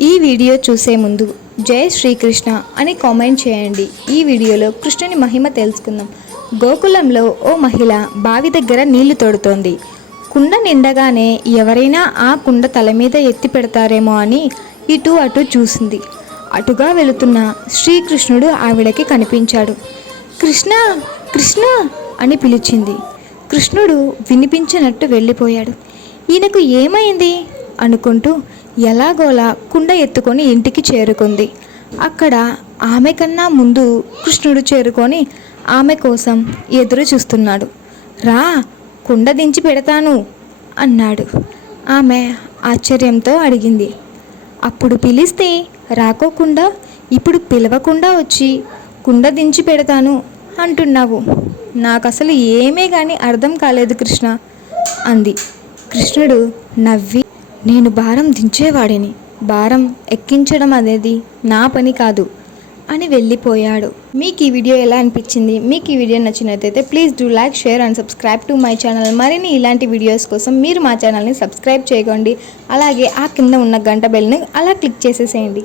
ఈ వీడియో చూసే ముందు జై శ్రీకృష్ణ అని కామెంట్ చేయండి. ఈ వీడియోలో కృష్ణుని మహిమ తెలుసుకుందాం. గోకులంలో ఓ మహిళ బావి దగ్గర నీళ్ళు తోడుతోంది. కుండ నిండగానే ఎవరైనా ఆ కుండ తల మీద ఎత్తి పెడతారేమో అని ఇటు అటు చూసింది. అటుగా వెళుతున్న శ్రీకృష్ణుడు ఆవిడకి కనిపించాడు. కృష్ణ కృష్ణ అని పిలిచింది. కృష్ణుడు వినిపించినట్టు వెళ్ళిపోయాడు. ఈయనకు ఏమైంది? అనుకుంటూ ఎలాగోలా కుండ ఎత్తుకొని ఇంటికి చేరుకుంది. అక్కడ ఆమె కన్నా ముందు కృష్ణుడు చేరుకొని ఆమె కోసం ఎదురు చూస్తున్నాడు. రా కుండ దించి పెడతాను అన్నాడు. ఆమె ఆశ్చర్యంతో అడిగింది. అప్పుడు పిలిస్తే రాకోకుండా ఇప్పుడు పిలవకుండా వచ్చి కుండ దించి పెడతాను అంటున్నావు. నాకు అసలు ఏమీ కానీ అర్థం కాలేదు కృష్ణ అంది. కృష్ణుడు నవ్వి నేను భారం దించేవాడిని. భారం ఎక్కించడం అనేది నా పని కాదు అని వెళ్ళిపోయాడు. మీకు ఈ వీడియో ఎలా అనిపించింది? మీకు ఈ వీడియో నచ్చినట్లయితే please do like share and subscribe to my channel. మరిన్ని ఇలాంటి వీడియోస్ కోసం మీరు మా ఛానల్ని సబ్స్క్రైబ్ చేయకండి అలాగే ఆ కింద ఉన్న గంట బెల్ని అలా క్లిక్ చేసేసేయండి.